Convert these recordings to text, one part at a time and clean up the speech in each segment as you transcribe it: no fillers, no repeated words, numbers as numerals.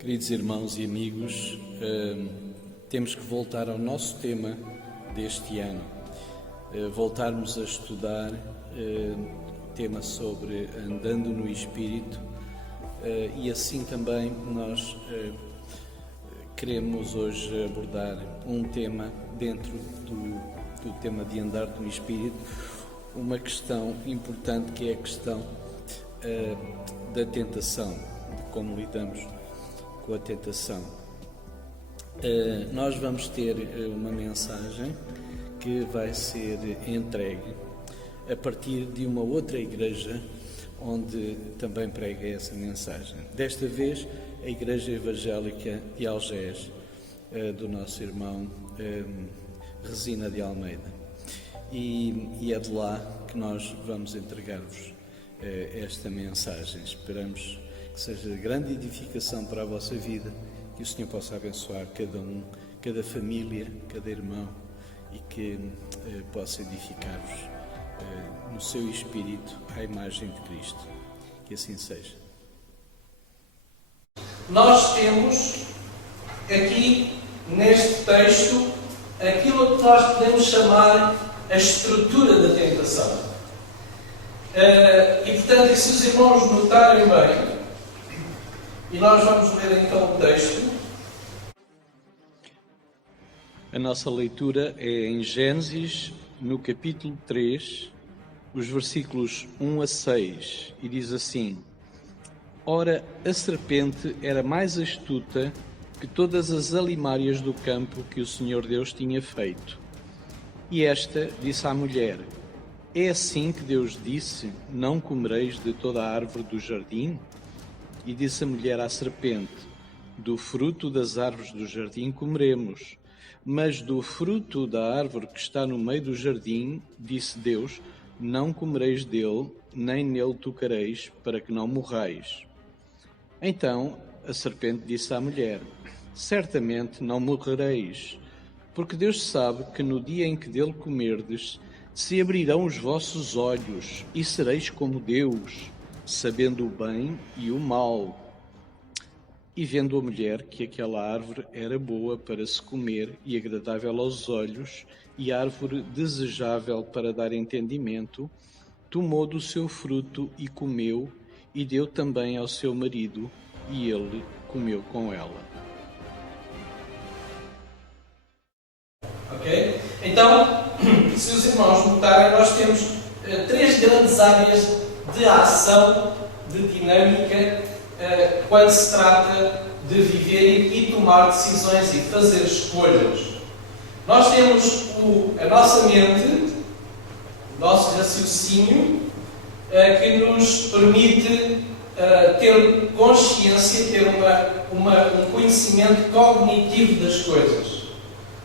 Queridos irmãos e amigos, temos que voltar ao nosso tema deste ano, voltarmos a estudar tema sobre andando no Espírito, e assim também nós queremos hoje abordar um tema dentro do tema de andar no Espírito, uma questão importante que é a questão da tentação, de como lidamos com a tentação. Nós vamos ter uma mensagem que vai ser entregue a partir de uma outra igreja onde também prega essa mensagem. Desta vez, a Igreja Evangélica de Algés, do nosso irmão Resina de Almeida. E é de lá que nós vamos entregar-vos esta mensagem. Esperamos que seja de grande edificação para a vossa vida, que o Senhor possa abençoar cada um, cada família, cada irmão, e que possa edificar-vos no seu espírito à imagem de Cristo. Que assim seja. Nós temos aqui neste texto aquilo que nós podemos chamar a estrutura da tentação. E portanto, se os irmãos notarem bem, e nós vamos ler então o texto. A nossa leitura é em Gênesis, no capítulo 3, os versículos 1 a 6, e diz assim: Ora, a serpente era mais astuta que todas as alimárias do campo que o Senhor Deus tinha feito. E esta disse à mulher: É assim que Deus disse, não comereis de toda a árvore do jardim? E disse a mulher à serpente: Do fruto das árvores do jardim comeremos, mas do fruto da árvore que está no meio do jardim, disse Deus, não comereis dele, nem nele tocareis, para que não morrais. Então a serpente disse à mulher: Certamente não morrereis, porque Deus sabe que no dia em que dele comerdes, se abrirão os vossos olhos, e sereis como Deus, sabendo o bem e o mal. E vendo a mulher que aquela árvore era boa para se comer e agradável aos olhos, e árvore desejável para dar entendimento, tomou do seu fruto e comeu, e deu também ao seu marido, e ele comeu com ela. Ok? Então, se os irmãos notarem, nós temos três grandes áreas de ação, de dinâmica, quando se trata de viver e tomar decisões e fazer escolhas. Nós temos a nossa mente, o nosso raciocínio, que nos permite ter consciência, ter um conhecimento cognitivo das coisas.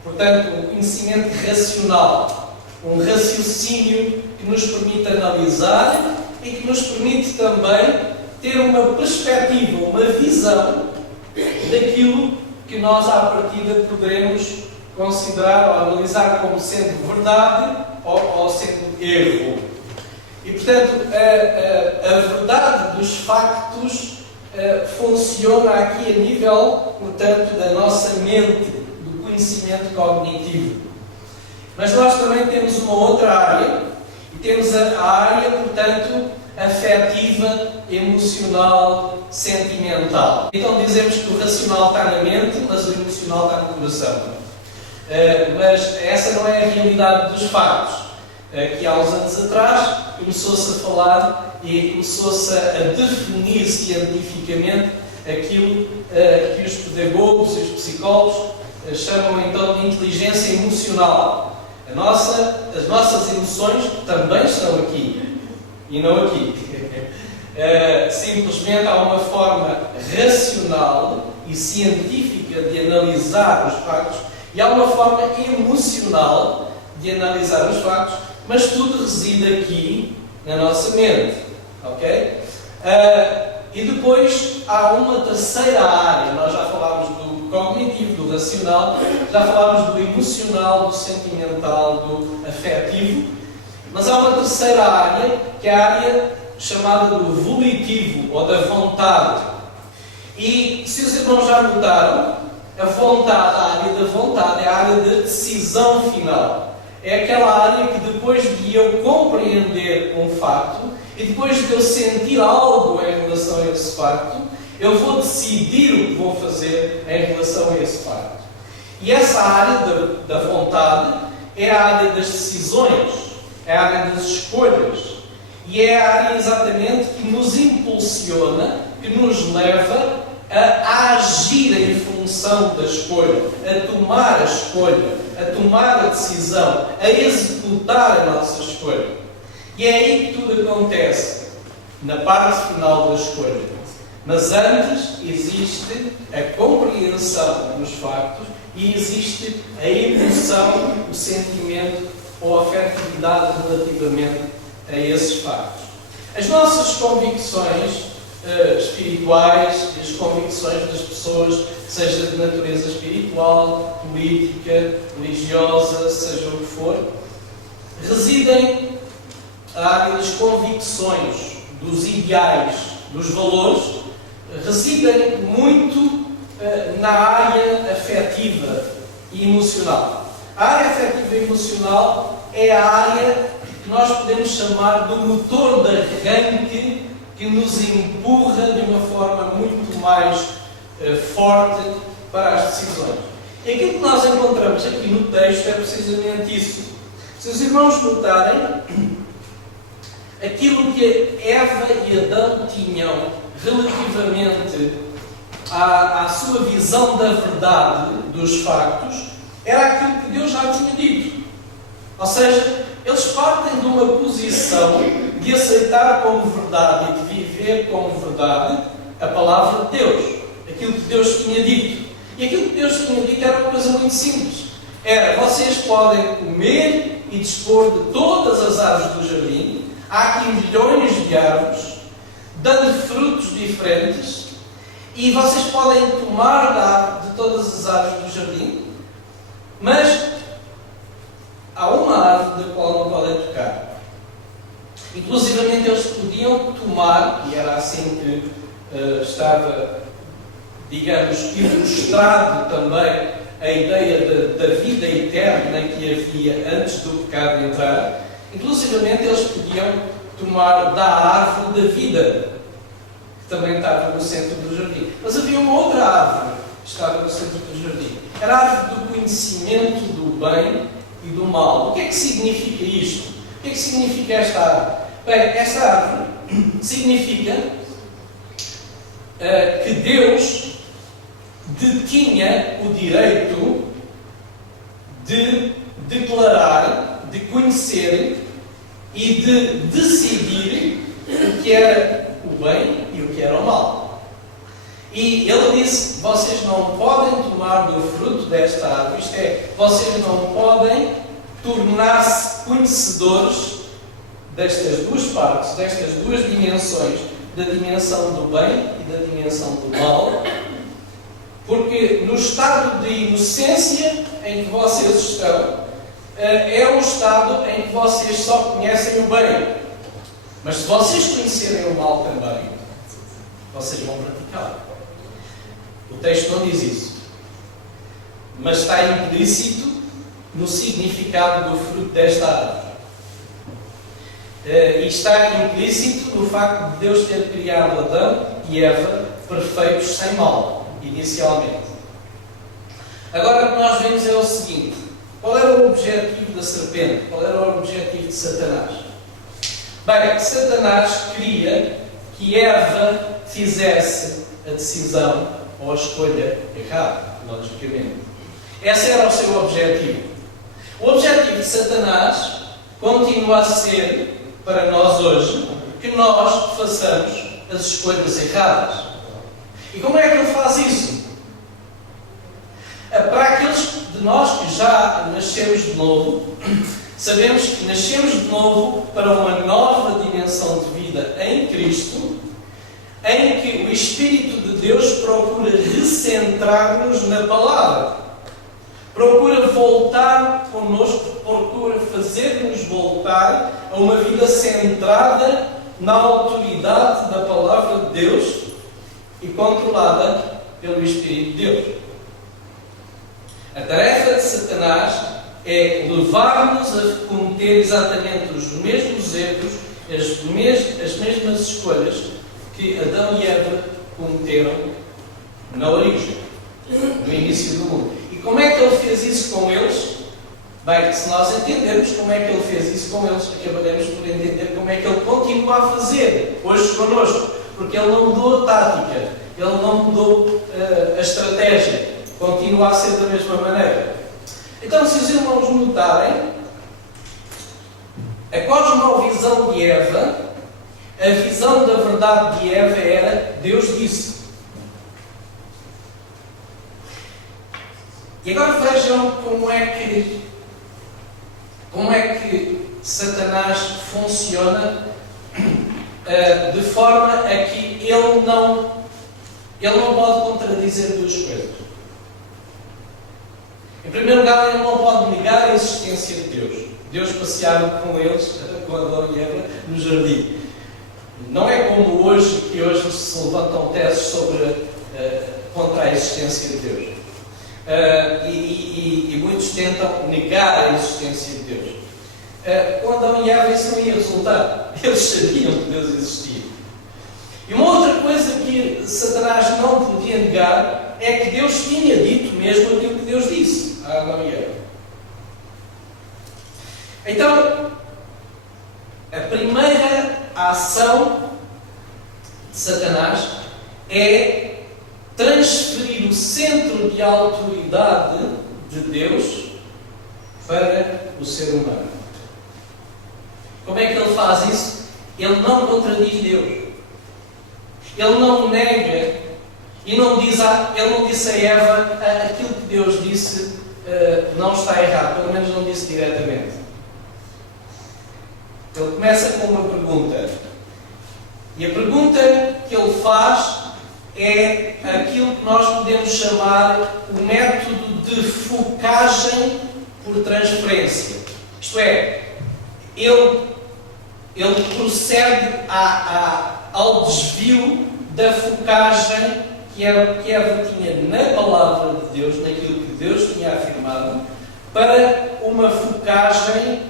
Portanto, um conhecimento racional, um raciocínio que nos permite analisar e que nos permite também ter uma perspectiva, uma visão daquilo que nós à partida poderemos considerar ou analisar como sendo verdade ou sendo erro. E portanto, a verdade dos factos funciona aqui a nível, portanto, da nossa mente, do conhecimento cognitivo. Mas nós também temos uma outra área, e temos a área, portanto, afetiva, emocional, sentimental. Então dizemos que o racional está na mente, mas o emocional está no coração. Mas essa não é a realidade dos factos. Que há uns anos atrás começou-se a falar e começou-se a definir cientificamente aquilo que os pedagogos e os psicólogos chamam então de inteligência emocional. As nossas emoções também estão aqui e não aqui. Simplesmente há uma forma racional e científica de analisar os factos e há uma forma emocional de analisar os factos, mas tudo reside aqui na nossa mente. Ok? E depois há uma terceira área. Nós já falámos do cognitivo, do racional, já falámos do emocional, do sentimental, do afetivo, mas há uma terceira área, que é a área chamada do volitivo, ou da vontade. E se os irmãos já notaram, a vontade, a área da vontade é a área da decisão final. É aquela área que depois de eu compreender um facto e depois de eu sentir algo em relação a esse facto, eu vou decidir o que vou fazer em relação a esse facto. E essa área da vontade é a área das decisões, é a área das escolhas. E é a área exatamente que nos impulsiona, que nos leva a agir em função da escolha, a tomar a escolha, a tomar a decisão, a executar a nossa escolha. E é aí que tudo acontece, na parte final da escolha. Mas antes existe a compreensão dos factos e existe a emoção, o sentimento ou a afetividade relativamente a esses factos. As nossas convicções espirituais, as convicções das pessoas, seja de natureza espiritual, política, religiosa, seja o que for, residem na área das convicções, dos ideais, dos valores, residem muito na área afetiva e emocional. A área afetiva e emocional é a área que nós podemos chamar do motor de arranque que nos empurra de uma forma muito mais forte para as decisões. E aquilo que nós encontramos aqui no texto é precisamente isso. Se os irmãos notarem, aquilo que Eva e Adão tinham relativamente à sua visão da verdade dos factos, era aquilo que Deus já tinha dito. Ou seja, eles partem de uma posição de aceitar como verdade e de viver como verdade a palavra de Deus, aquilo que Deus tinha dito. E aquilo que Deus tinha dito era uma coisa muito simples. Era, vocês podem comer e dispor de todas as árvores do jardim, há aqui milhões de árvores, dando frutos diferentes, e vocês podem tomar de todas as árvores do jardim, mas há uma árvore da qual não podem tocar. Inclusivamente eles podiam tomar, e era assim que estava, digamos, ilustrado também a ideia da vida eterna que havia antes do pecado entrar. Inclusivamente eles podiam tomar da árvore da vida, que também estava no centro do jardim. Mas havia uma outra árvore que estava no centro do jardim. Era a árvore do conhecimento do bem e do mal. O que é que significa isto? O que é que significa esta árvore? Bem, esta árvore significa que Deus detinha o direito de declarar, de conhecer e de decidir o que era o bem e o que era o mal. E ele disse, vocês não podem tomar do fruto desta árvore, isto é, vocês não podem tornar-se conhecedores destas duas partes, destas duas dimensões, da dimensão do bem e da dimensão do mal, porque no estado de inocência em que vocês estão, é um estado em que vocês só conhecem o bem. Mas se vocês conhecerem o mal também, vocês vão praticá-lo. O texto não diz isso. Mas está implícito no significado do fruto desta árvore. E está implícito no facto de Deus ter criado Adão e Eva perfeitos sem mal, inicialmente. Agora o que nós vemos é o seguinte: qual era o objetivo da serpente? Qual era o objetivo de Satanás? Bem, Satanás queria que Eva fizesse a decisão ou a escolha errada, logicamente. Esse era o seu objetivo. O objetivo de Satanás continua a ser, para nós hoje, que nós façamos as escolhas erradas. E como é que ele faz isso? Para aqueles de nós que já nascemos de novo, sabemos que nascemos de novo para uma nova dimensão de vida em Cristo, em que o Espírito de Deus procura recentrar-nos na palavra, procura voltar connosco, procura fazer-nos voltar a uma vida centrada na autoridade da palavra de Deus e controlada pelo Espírito de Deus. A tarefa de Satanás é levar-nos a cometer exatamente os mesmos erros, as mesmas escolhas que Adão e Eva cometeram na origem, no início do mundo. E como é que ele fez isso com eles? Bem, se nós entendermos como é que ele fez isso com eles, acabaremos por entender como é que ele continua a fazer hoje connosco. Porque ele não mudou a tática, ele não mudou a estratégia, continua a ser da mesma maneira. Então, se os irmãos notarem, a cosmovisão de Eva, a visão da verdade de Eva era: Deus disse. E agora vejam como é que Satanás funciona, de forma a que ele não pode contradizer duas coisas. Em primeiro lugar, ele não pode negar a existência de Deus. Deus passeava com eles, com Adão e Eva, no jardim. Não é como hoje, que hoje se levantam teses contra a existência de Deus. E muitos tentam negar a existência de Deus. Com Adão e Eva isso não ia resultar. Eles sabiam que Deus existia. E uma outra coisa que Satanás não podia negar é que Deus tinha dito mesmo aquilo que Deus disse a Adão e Eva. Então, a primeira ação de Satanás é transferir o centro de autoridade de Deus para o ser humano. Como é que ele faz isso? Ele não contradiz Deus. Ele não nega e ele não disse a Eva aquilo que Deus disse não está errado, pelo menos não disse diretamente. Ele começa com uma pergunta. E a pergunta que ele faz é aquilo que nós podemos chamar o método de focagem por transferência. Isto é, ele procede ao desvio da focagem que Eva tinha na palavra de Deus, naquilo que Deus tinha afirmado, para uma focagem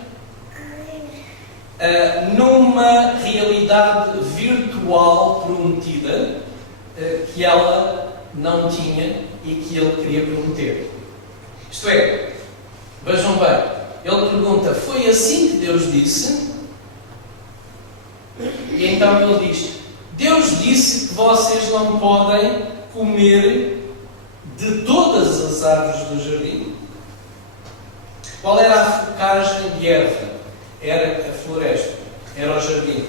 numa realidade virtual prometida que ela não tinha e que ele queria prometer. Isto é, vejam bem, ele pergunta: foi assim que Deus disse? E então ele diz: Deus disse que vocês não podem comer de todas as árvores do jardim. Qual era a focagem de Eva? Era a floresta, era o jardim.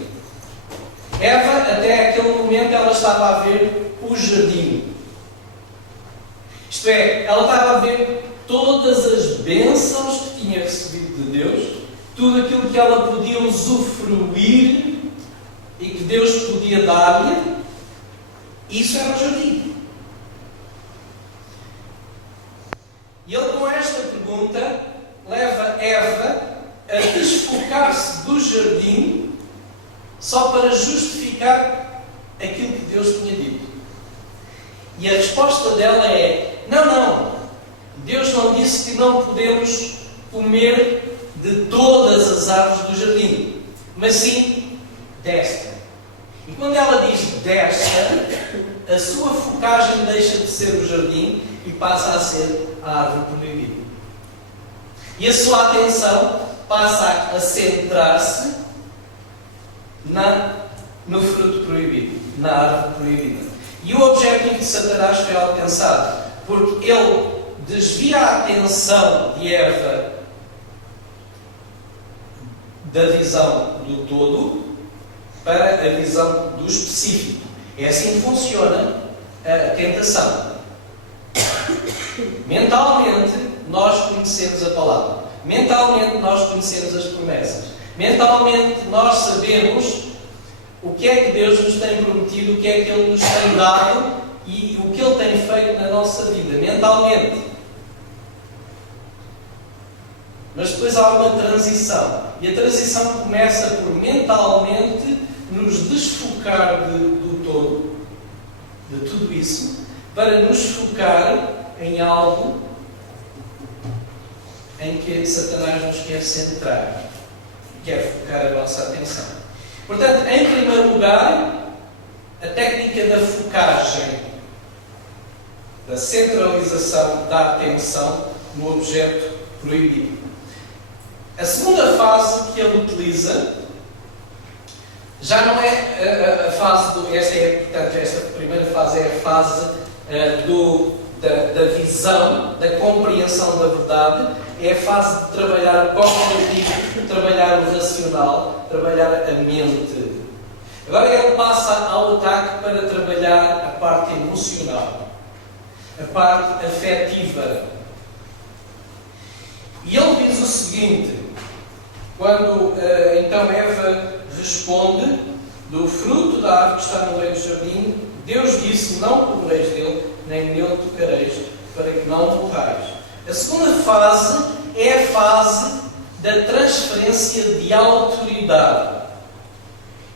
Eva, até aquele momento, ela estava a ver o jardim. Isto é, ela estava a ver todas as bênçãos que tinha recebido de Deus, tudo aquilo que ela podia usufruir e que Deus podia dar-lhe. Isso era o jardim. E ele, com esta pergunta, leva Eva a desfocar-se do jardim só para justificar aquilo que Deus tinha dito. E a resposta dela é: não, Deus não disse que não podemos comer de todas as árvores do jardim, mas sim desta. E quando ela diz desta, a sua focagem deixa de ser o jardim e passa a ser a árvore proibida. E a sua atenção passa a centrar-se no fruto proibido, na árvore proibida. E o objetivo de Satanás foi alcançado, porque ele desvia a atenção de Eva da visão do todo para a visão do específico. É assim que funciona a tentação. Mentalmente, nós conhecemos a palavra. Mentalmente, nós conhecemos as promessas. Mentalmente, nós sabemos o que é que Deus nos tem prometido, o que é que Ele nos tem dado e o que Ele tem feito na nossa vida. Mentalmente. Mas depois há uma transição. E a transição começa por mentalmente nos desfocar do todo de tudo isso para nos focar em algo em que Satanás nos quer centrar, quer focar a nossa atenção. Portanto, em primeiro lugar, a técnica da focagem, da centralização da atenção no objeto proibido. A segunda fase que ele utiliza já não é a fase do... Portanto, esta primeira fase é a fase da visão, da compreensão da verdade, é a fase de trabalhar o cognitivo, trabalhar o racional, trabalhar a mente. Agora ele passa ao ataque para trabalhar a parte emocional, a parte afetiva. E ele diz o seguinte, quando então Eva responde: do fruto da árvore que está no meio do jardim, Deus disse: não comereis dele, nem nele tocareis, para que não morrais. A segunda fase é a fase da transferência de autoridade.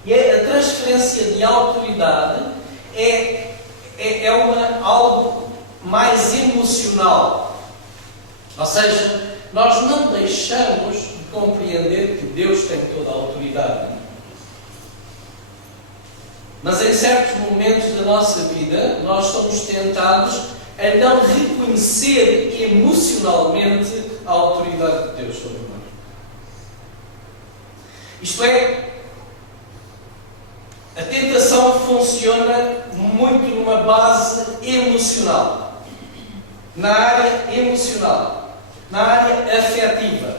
E a transferência de autoridade é algo mais emocional. Ou seja, nós não deixamos de compreender que Deus tem toda a autoridade. Mas em certos momentos da nossa vida, nós somos tentados a não reconhecer emocionalmente a autoridade de Deus sobre nós. Isto é, a tentação funciona muito numa base emocional. Na área emocional. Na área afetiva.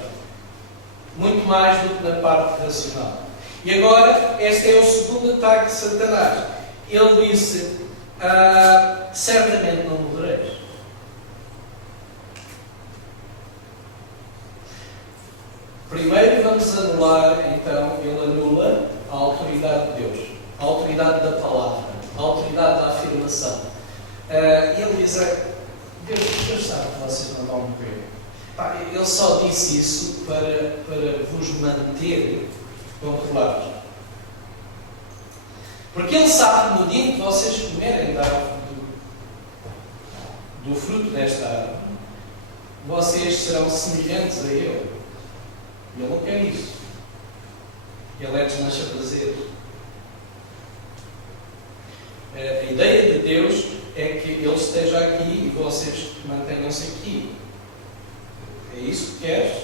Muito mais do que na parte racional. E agora, este é o segundo ataque de Satanás. Ele disse: certamente não morrereis. Primeiro vamos anular, então, ele anula a autoridade de Deus, a autoridade da palavra, a autoridade da afirmação. Ele diz: Deus sabe que vocês não vão morrer. Ele só disse isso para vos manter controlados. Porque ele sabe que no dia em que vocês comerem da árvore do fruto desta árvore, vocês serão semelhantes a ele. E ele não quer isso. Ele é desmancha prazer. A ideia de Deus é que ele esteja aqui e vocês mantenham-se aqui. É isso que queres?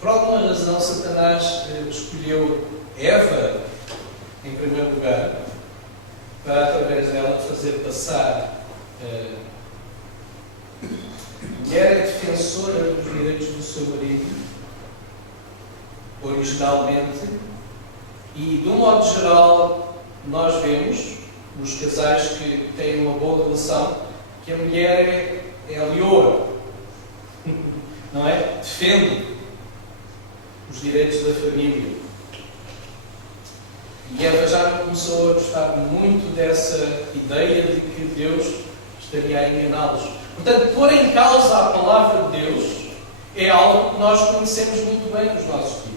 Por alguma razão, Satanás escolheu Eva, em primeiro lugar, para, através dela, fazer passar. Mulher é defensora dos direitos do seu marido, originalmente, e, de um modo geral, nós vemos, nos casais que têm uma boa relação, que a mulher é a leoa, não é? Defende os direitos da família. E Eva já começou a gostar muito dessa ideia de que Deus estaria a enganá-los. Portanto, pôr em causa a palavra de Deus é algo que nós conhecemos muito bem nos nossos dias.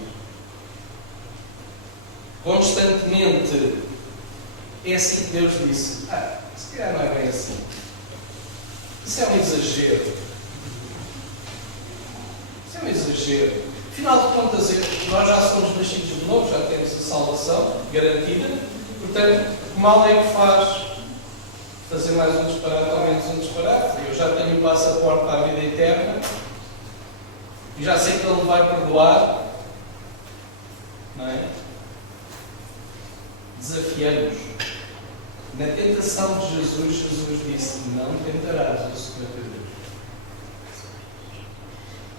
Constantemente é assim que Deus disse: se calhar não é bem assim. Isso é um exagero. Isso é um exagero. Afinal de contas, nós já somos nascidos de novo, já temos a salvação garantida. Portanto, que mal é que faz fazer mais um disparate ou menos um disparate? Eu já tenho o passaporte para a vida eterna e já sei que Ele me vai perdoar. Não é? Desafiamos. Na tentação de Jesus, Jesus disse: não tentarás o Senhor teu Deus.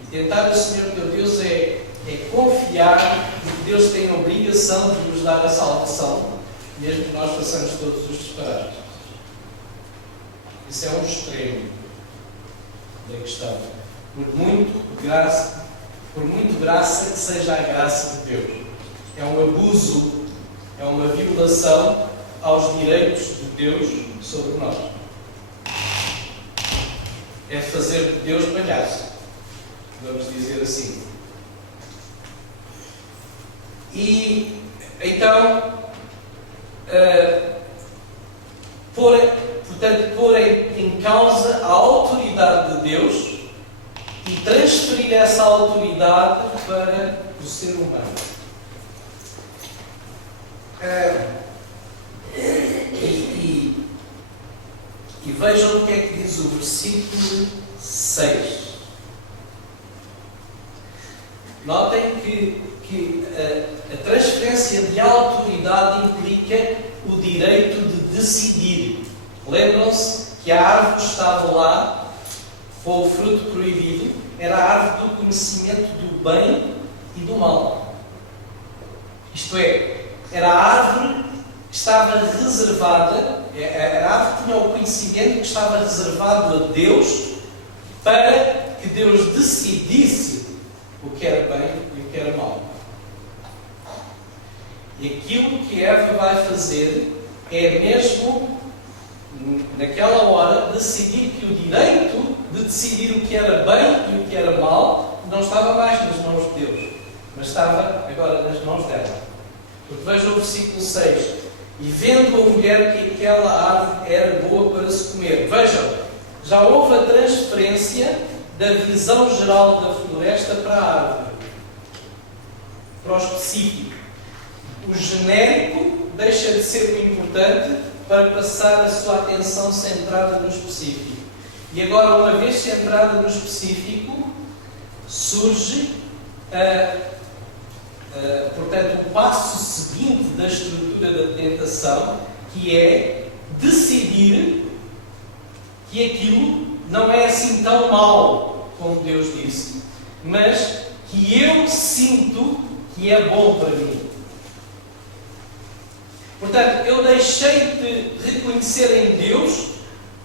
E tentar o Senhor teu Deus é confiar que Deus tem a obrigação de nos dar a salvação, mesmo que nós façamos todos os disparates. Isso é um extremo da questão. Por muito graça que seja a graça de Deus. É um abuso, é uma violação aos direitos de Deus sobre nós. É fazer de Deus palhaço, vamos dizer assim. E então pôr em causa a autoridade de Deus e transferir essa autoridade para o ser humano. E vejam o que é que diz o versículo 6. Notem que a transferência de autoridade implica o direito de decidir. Lembram-se que a árvore estava lá com o fruto proibido, era a árvore do conhecimento do bem e do mal. Isto é, era a árvore que estava reservada, a árvore tinha o conhecimento que estava reservado a Deus para que Deus decidisse o que era bem e o que era mau. E aquilo que Eva vai fazer é mesmo, naquela hora, decidir que o direito de decidir o que era bem e o que era mau não estava mais nas mãos de Deus, mas estava agora nas mãos dela. Porque vejam o versículo 6. E vendo a mulher que aquela árvore era boa para se comer. Vejam, já houve a transferência da visão geral da floresta para a árvore, para o específico. O genérico deixa de ser o importante para passar a sua atenção centrada no específico. E agora, uma vez centrada no específico, surge portanto, o passo seguinte da estrutura da tentação, que é decidir que aquilo não é assim tão mau como Deus disse, mas que eu sinto que é bom para mim. Portanto, eu deixei de reconhecer em Deus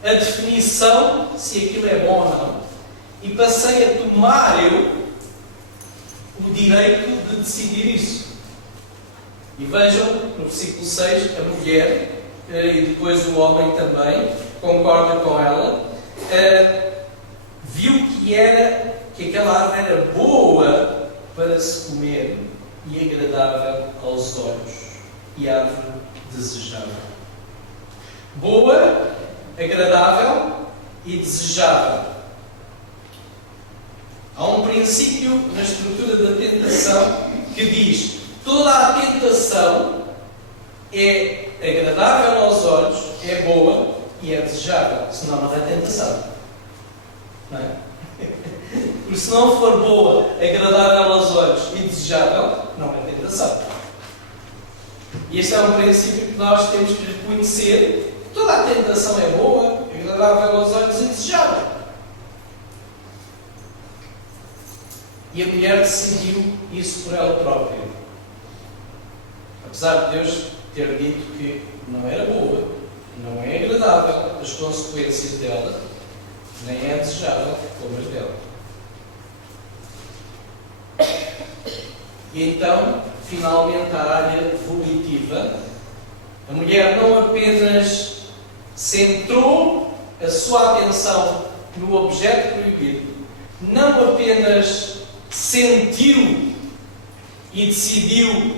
a definição se aquilo é bom ou não e passei a tomar eu o direito de decidir isso. E vejam, no versículo 6, a mulher, e depois o homem também, concorda com ela, viu que aquela árvore era boa para se comer e agradável aos olhos, e árvore desejável. Boa, agradável e desejável. Há um princípio na estrutura da tentação que diz: toda a tentação é agradável aos olhos, é boa e é desejável. Senão não é tentação. Não é? Porque se não for boa, agradável aos olhos e desejável, não é tentação. E este é um princípio que nós temos que reconhecer. Toda a tentação é boa, agradável aos olhos e desejável. E a mulher decidiu isso por ela própria. Apesar de Deus ter dito que não era boa, não é agradável as consequências dela, nem é desejável como as dela. E então, finalmente, a área volitiva, a mulher não apenas centrou a sua atenção no objeto proibido, não apenas sentiu e decidiu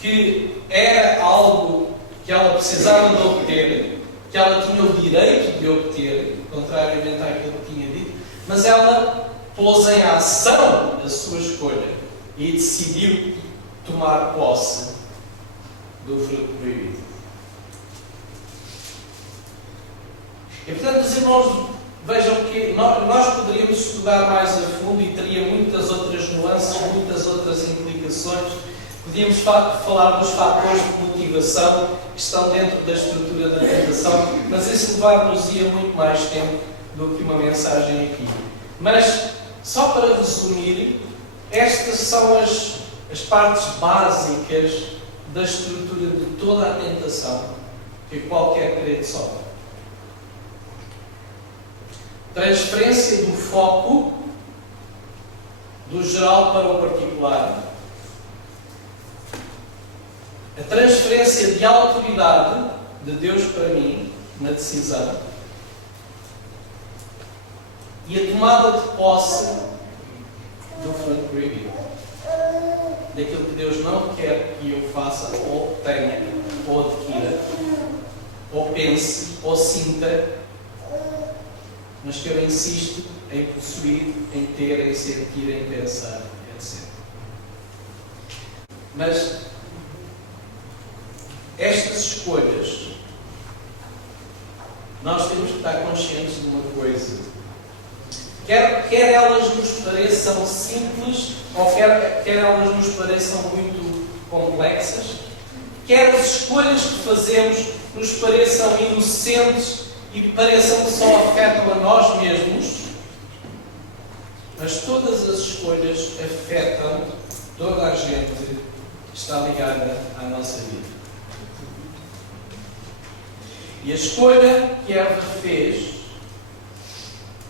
que era algo que ela precisava de obter, que ela tinha o direito de obter, contrariamente àquilo que tinha dito, mas ela pôs em ação a sua escolha e decidiu tomar posse do fruto proibido. E portanto, os irmãos, vejam que nós poderíamos estudar mais a fundo e teria muitas outras nuances, muitas outras implicações. Podíamos falar dos fatores de motivação que estão dentro da estrutura da tentação, mas isso levar-nos-ia muito mais tempo do que uma mensagem aqui. Mas, só para resumir, estas são as partes básicas da estrutura de toda a tentação que qualquer crente sofre. Transferência do foco do geral para o particular. A transferência de autoridade de Deus para mim na decisão. E a tomada de posse do fruto proibido. Daquilo que Deus não quer que eu faça, ou tenha, ou adquira, ou pense, ou sinta, mas que eu insisto em possuir, em ter, em sentir, em pensar, etc. Mas estas escolhas, nós temos que estar conscientes de uma coisa. Quer elas nos pareçam simples, ou quer elas nos pareçam muito complexas, quer as escolhas que fazemos nos pareçam inocentes e pareçam que só afetam a nós mesmos, mas todas as escolhas afetam toda a gente que está ligada à nossa vida. E a escolha que Eva fez,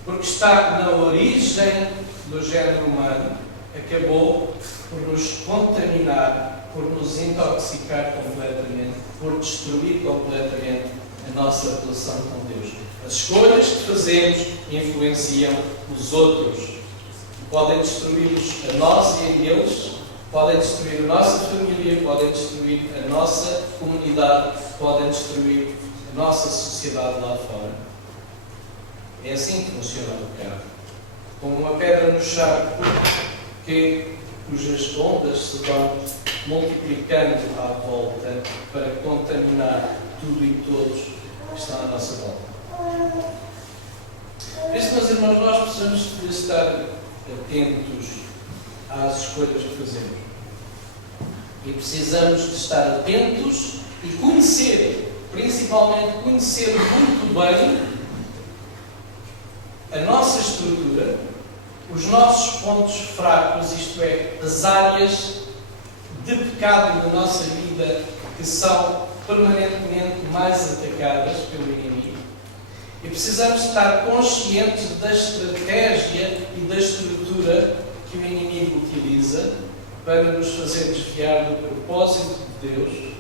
porque está na origem do género humano, acabou por nos contaminar, por nos intoxicar completamente, por destruir completamente a nossa relação com Deus. As escolhas que fazemos influenciam os outros. Podem destruir-nos a nós e a eles, podem destruir a nossa família, podem destruir a nossa comunidade, podem destruir a nossa sociedade lá fora. É assim que funciona o pecado. Como uma pedra no charco, cujas ondas se vão multiplicando à volta para contaminar tudo e todos que estão à nossa volta. Por isso, meus irmãos, nós precisamos de estar atentos às escolhas que fazemos. E precisamos de estar atentos e conhecer, principalmente conhecer muito bem a nossa estrutura, os nossos pontos fracos, isto é, as áreas de pecado da nossa vida que são permanentemente mais atacadas pelo inimigo. E precisamos estar conscientes da estratégia e da estrutura que o inimigo utiliza para nos fazer desviar do propósito de Deus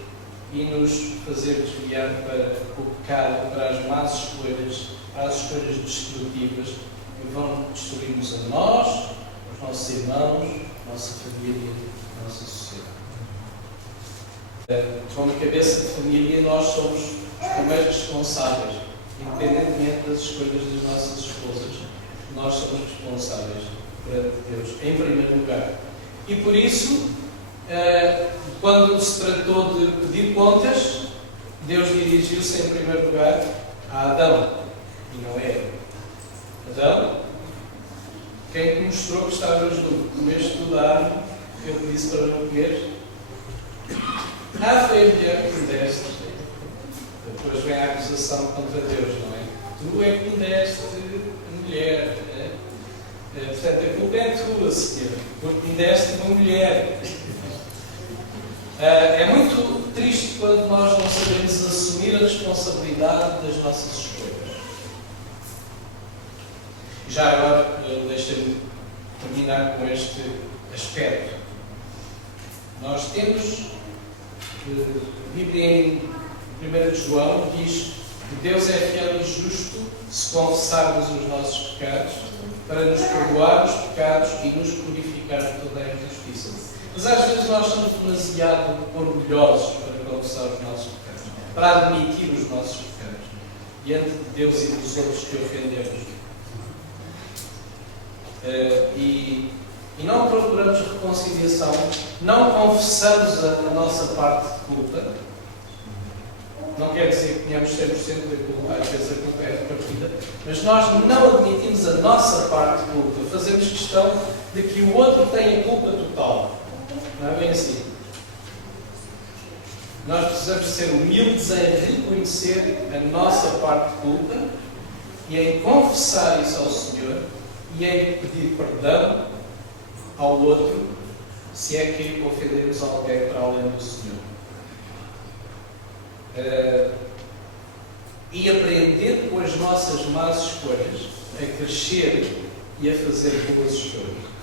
e nos fazer desviar para o pecado, para as más escolhas, para as escolhas destrutivas que vão destruir-nos a nós, os nossos irmãos, a nossa família, a nossa sociedade. Como cabeça de família, nós somos os primeiros responsáveis, independentemente das escolhas das nossas esposas, nós somos responsáveis perante Deus, em primeiro lugar. E por isso, quando se tratou de pedir contas, Deus dirigiu-se em primeiro lugar a Adão, e não é Eva. Adão, quem te mostrou que estavas nu? Comeste tu da árvore que eu te disse para não comer? Foi a mulher que me deste. Depois vem a acusação contra Deus, não é? Tu é que me deste a mulher. Portanto, a culpa é tua, Senhor, porque me deste uma mulher. É muito triste quando nós não sabemos assumir a responsabilidade das nossas escolhas. Já agora, deixa-me terminar com este aspecto. Nós temos, a Bíblia em 1 João diz que Deus é fiel e justo se confessarmos os nossos pecados, para nos perdoar os pecados e nos purificar de toda a injustiça. Mas às vezes nós somos demasiado orgulhosos para confessar os nossos pecados, para admitir os nossos pecados, diante de Deus e dos outros que ofendemos. E não procuramos reconciliação, não confessamos a nossa parte de culpa. Não quer dizer que tenhamos 100% da culpa, às vezes a culpa é repartida, mas nós não admitimos a nossa parte de culpa, fazemos questão de que o outro tem a culpa total. Não é bem assim. Nós precisamos ser humildes em reconhecer a nossa parte de culpa e em confessar isso ao Senhor e em pedir perdão ao outro, se é que ofendemos alguém para além do Senhor. E aprender com as nossas más escolhas a crescer e a fazer boas escolhas.